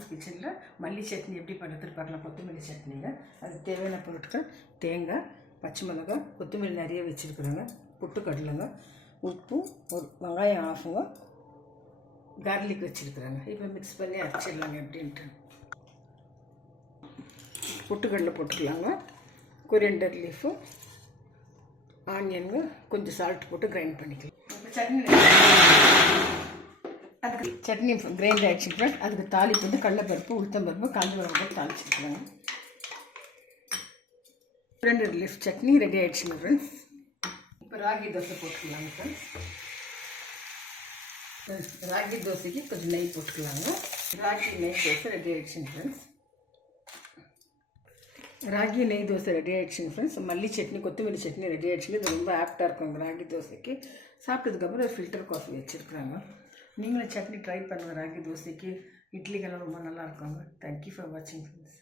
Moms கிச்சனில் மல்லி சட்னி எப்படி பண்ணுறதுன்னு பார்க்கலாம். கொத்தமல்லி சட்னிங்க. அதுக்கு தேவையான பொருட்கள் தேங்காய், பச்சை மிளகாய், கொத்தமல்லி நிறைய வச்சுருக்குறேங்க, பொட்டுக்கடலைங்க, உப்பு, ஒரு வெங்காயம் ஆஃபுங்க, கார்லிக் வச்சுருக்குறேங்க. இப்போ மிக்ஸ் பண்ணி அரைச்சிடலாங்க. எப்படின்ட்டு பொட்டுக்கடலை போட்டுக்கலாங்க, கொரியண்டர் லீஃபு, ஆனியனுங்க, கொஞ்சம் சால்ட் போட்டு கிரைண்ட் பண்ணிக்கலாம். இப்போ சட்னி அதுக்கு சட்னி கிரைண்ட் ஆகிடுச்சு ஃப்ரெண்ட்ஸ். அதுக்கு தாளிப்பு வந்து கடலைப்பருப்பு, உளுத்தம்பருப்பு, காஞ்ச மிளகாய் தாளிச்சுருக்குறாங்க. கொரியண்டர் லீஃப் சட்னி ரெடி ஆகிடுச்சுங்க ஃப்ரெண்ட்ஸ். இப்போ ராகி தோசை போட்டுக்கலாங்க ஃப்ரெண்ட்ஸ். ராகி தோசைக்கு கொஞ்சம் நெய் போட்டுக்கலாங்க. ராகி நெய் தோசை ரெடி ஆகிடுச்சுங்க ஃப்ரெண்ட்ஸ். ராகி நெய் தோசை ரெடி ஆகிடுச்சுங்க ஃப்ரெண்ட்ஸ். மல்லி சட்னி, கொத்தமல்லி சட்னி ரெடி ஆகிடுச்சுங்க. இது ரொம்ப ஆப்டாக இருக்குங்க ராகி தோசைக்கு. சாப்பிட்டதுக்கப்புறம் ஒரு ஃபில்டர் காஃபி வச்சுருக்குறாங்க. நீங்களும் சட்னி ட்ரை பண்ணுங்கள். ராகி தோசைக்கு, இட்லிக்கெல்லாம் ரொம்ப நல்லா இருக்குங்க. தேங்க்யூ ஃபார் வாட்சிங் ஃப்ரெண்ட்ஸ்.